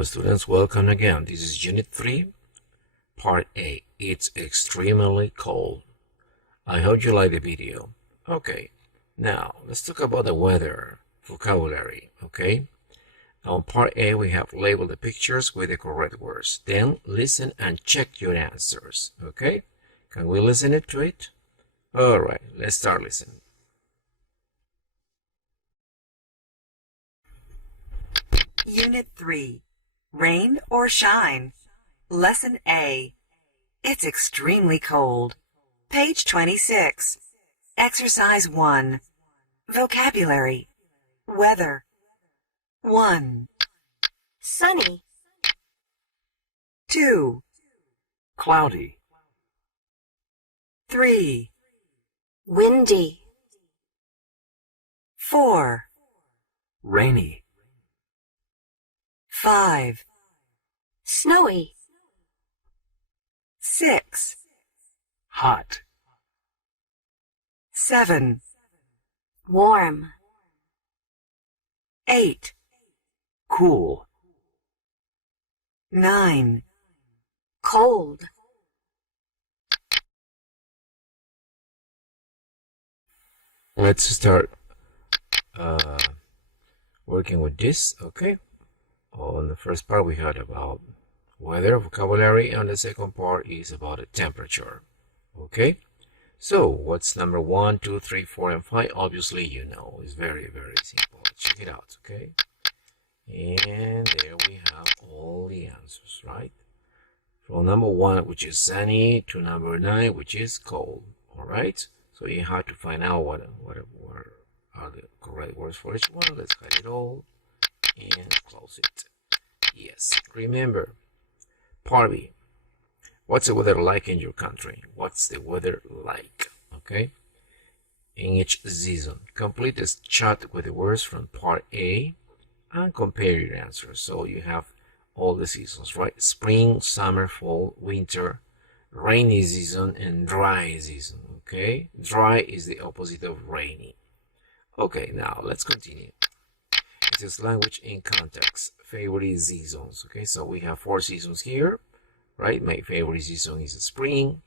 Hello students, welcome again. This is Unit 3, Part A. It's extremely cold. I hope you like the video. Okay, now let's talk about the weather vocabulary, okay? On Part A, we have labeled the pictures with the correct words. Then listen and check your answers, okay? Can we listen to it? Alright, let's start listening. Unit 3, Rain or Shine. Lesson A. It's extremely cold. Page 26. Exercise 1. Vocabulary. Weather. 1. Sunny, 2. Cloudy, 3. windy, 4. rainy, 5. snowy, 6. hot, 7. warm, 8. cool, 9. cold, Let's start working with this, okay? On the first part we heard about weather vocabulary, and the second part is about the temperature, okay? So what's number 1, 2, 3, 4, and 5? Obviously you know, it's very simple. Check it out, okay? And there we have all the answers, right? From number 1, which is sunny, to number 9, which is cold. All right, so you have to find out what are the correct words for each one. Let's hide it all and close it. Yes, remember, part B. What's the weather like in your country? What's the weather like? Okay, in each season. Complete this chart with the words from part A and compare your answers. So you have all the seasons, right? Spring, summer, fall, winter, rainy season, and dry season. Okay, dry is the opposite of rainy. Okay, now let's continue. It is language in context. Favorite seasons. Okay, so we have 4 seasons here, right? My favorite season is spring,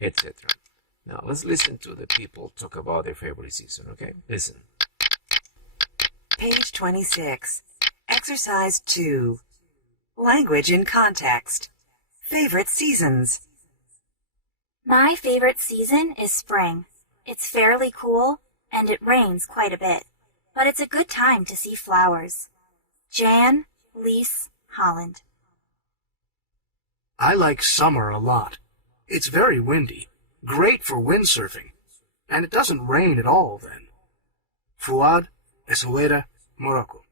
etc. Now let's listen to the people talk about their favorite season. Okay, listen. Page 26. Exercise 2. Language in context. Favorite seasons. My favorite season is spring. It's fairly cool, and it rains quite a bit, but it's a good time to see flowers. Jan, Lise, Holland. I like summer a lot. It's very windy, great for windsurfing, and it doesn't rain at all then. Fuad, Essaouira, Morocco.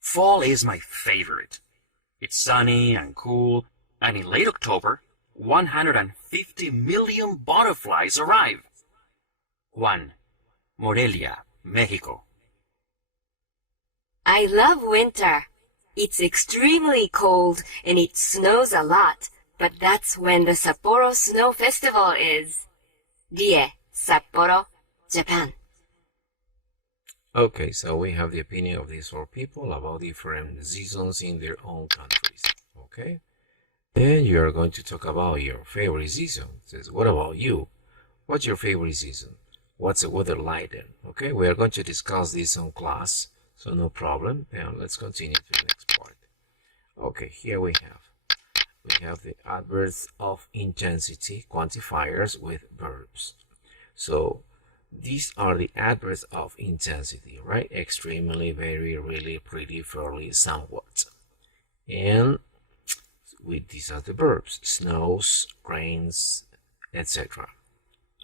Fall is my favorite. It's sunny and cool, and in late October, 150 million butterflies arrive. Juan, Morelia, Mexico. I love winter. It's extremely cold and it snows a lot, but that's when the Sapporo Snow Festival is. Rie, Sapporo, Japan. Okay, so we have the opinion of these 4 people about different seasons in their own countries. Okay, then you are going to talk about your favorite season. It says, what about you? What's your favorite season? What's the weather like then? Okay, we are going to discuss this on class, so no problem. Now let's continue to the next part. Okay, here we have the adverbs of intensity, quantifiers with verbs. So these are the adverbs of intensity, right? Extremely, very, really, pretty, fairly, somewhat. And with these are the verbs: snows, rains, etc.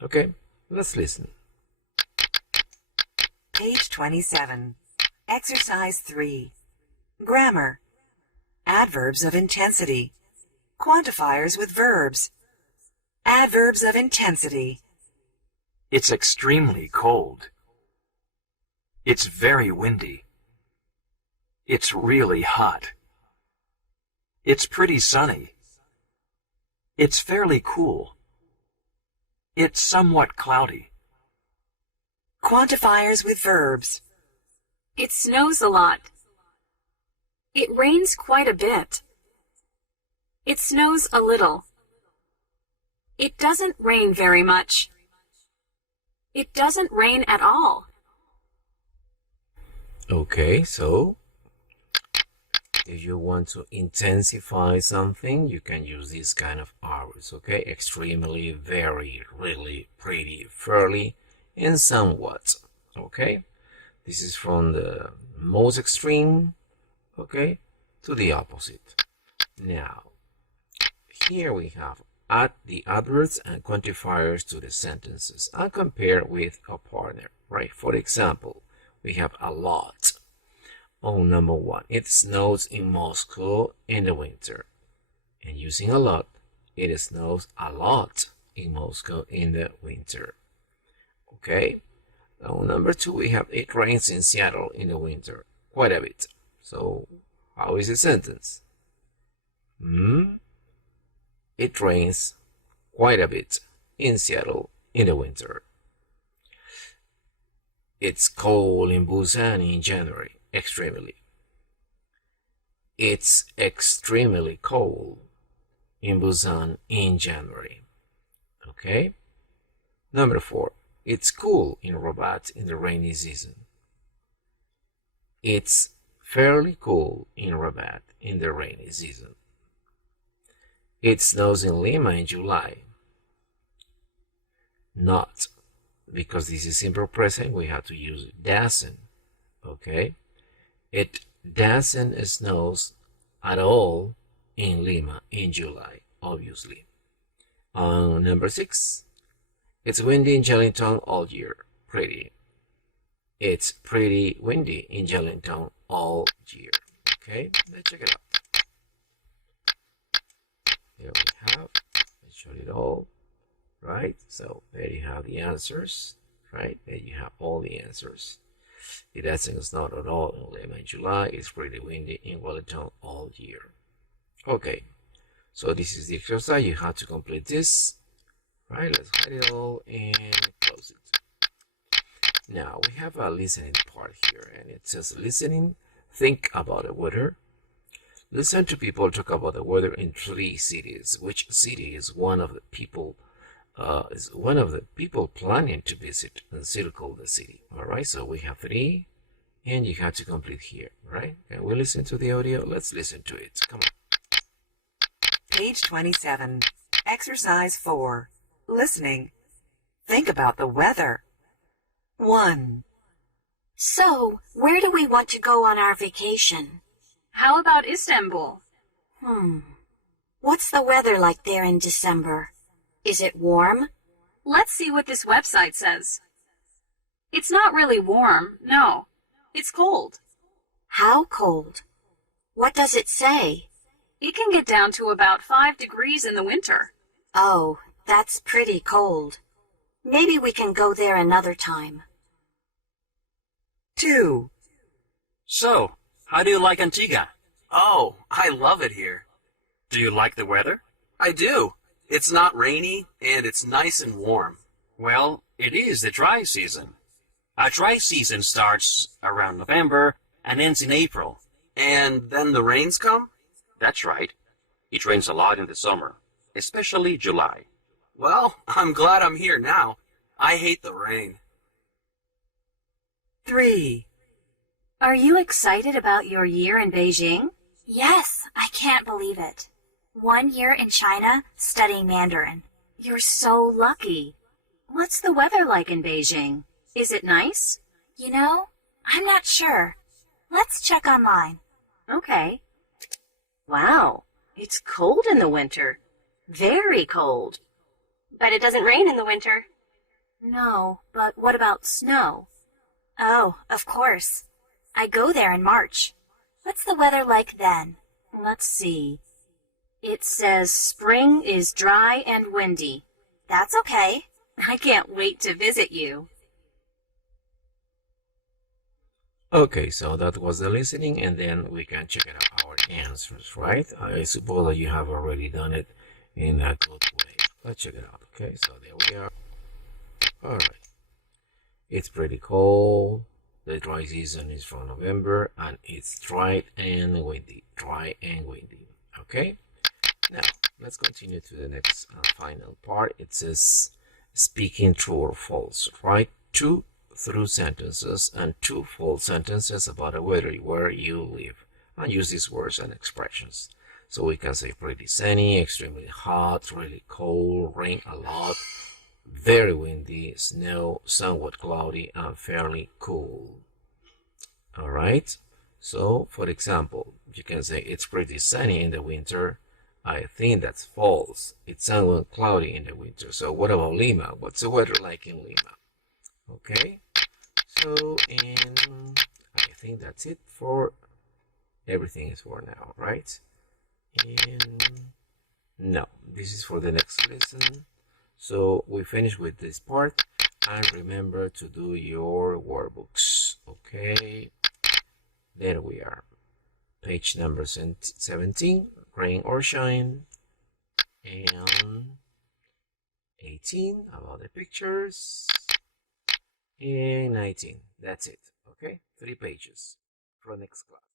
Okay, let's listen. Page 27. Exercise 3. Grammar. Adverbs of intensity. Quantifiers with verbs. Adverbs of intensity. it's extremely cold. It's very windy. It's really hot. It's pretty sunny. It's fairly cool. It's somewhat cloudy. Quantifiers with verbs. It snows a lot. It rains quite a bit. It snows a little. It doesn't rain very much. It doesn't rain at all. Okay, so if you want to intensify something, you can use these kind of hours, okay? Extremely, very, really, pretty, fairly, and somewhat, okay? This is from the most extreme, okay, to the opposite. Now, here we have add the adverbs and quantifiers to the sentences and compare with a partner, right? For example, we have a lot. On number 1, it snows in Moscow in the winter. And using a lot, it snows a lot in Moscow in the winter. Okay? On number 2, we have it rains in Seattle in the winter. Quite a bit. So, how is the sentence? It rains quite a bit in Seattle in the winter. It's cold in Busan in January. Extremely. It's extremely cold in Busan in January. Okay? Number 4. It's cool in Rabat in the rainy season. It's fairly cool in Rabat in the rainy season. It snows in Lima in July. Not. Because this is simple present, we have to use doesn't. Okay? It doesn't snows at all in Lima in July, obviously. Number 6, it's windy in Jellington all year. Pretty. It's pretty windy in Jellington all year. Okay, let's check it out. Here we have, I showed it all, right? So there you have the answers, right? There you have all the answers. It doesn't snow at all in Lima in July. It's pretty windy in Wellington all year. Okay, so this is the exercise. You have to complete this. Right, let's hide it all and close it. Now we have a listening part here, and it says listening, think about the weather. Listen to people talk about the weather in 3 cities. Which city is one of the people planning to visit, and circle the city. All right, so we have 3, and you have to complete here, right? Can we listen to the audio? Let's listen to it. Come on. Page 27. Exercise 4. Listening. Think about the weather. 1. So, where do we want to go on our vacation? How about Istanbul? What's the weather like there in December? Is it warm? Let's see what this website says. It's not really warm, no. It's cold. How cold? What does it say? It can get down to about 5 degrees in the winter. Oh, that's pretty cold. Maybe we can go there another time. 2. So, how do you like Antigua? Oh, I love it here. Do you like the weather? I do. It's not rainy, and it's nice and warm. Well, it is the dry season. Our dry season starts around November and ends in April. And then the rains come? That's right. It rains a lot in the summer, especially July. Well, I'm glad I'm here now. I hate the rain. 3. Are you excited about your year in Beijing? Yes, I can't believe it. 1 year in China studying Mandarin. You're so lucky. What's the weather like in Beijing? Is it nice? You know, I'm not sure. Let's check online. Okay. Wow, it's cold in the winter. Very cold. But it doesn't rain in the winter. No, but what about snow? Oh, of course. I go there in March. What's the weather like then? Let's see. It says spring is dry and windy. That's okay. I can't wait to visit you. Okay, so that was the listening, and then we can check out our answers, right? I suppose that you have already done it in a good way. Let's check it out. Okay, so there we are. All right. It's pretty cold. The dry season is from November and it's dry and windy. Dry and windy. Okay? Now, let's continue to the next final part. It says, speaking true or false. Write 2 true sentences and 2 false sentences about the weather where you live. And use these words and expressions. So we can say pretty sunny, extremely hot, really cold, rain a lot, very windy, snow, somewhat cloudy, and fairly cool. Alright? So, for example, you can say it's pretty sunny in the winter. I think that's false. It's somewhat cloudy in the winter. So what about Lima? What's the weather like in Lima? Okay? So, and I think that's it for everything is for now, right? And no, this is for the next lesson. So we finish with this part, and remember to do your workbooks. Okay, there we are, page number 17, rain or shine, and 18 about the pictures, and 19. That's it. Okay, 3 pages for next class.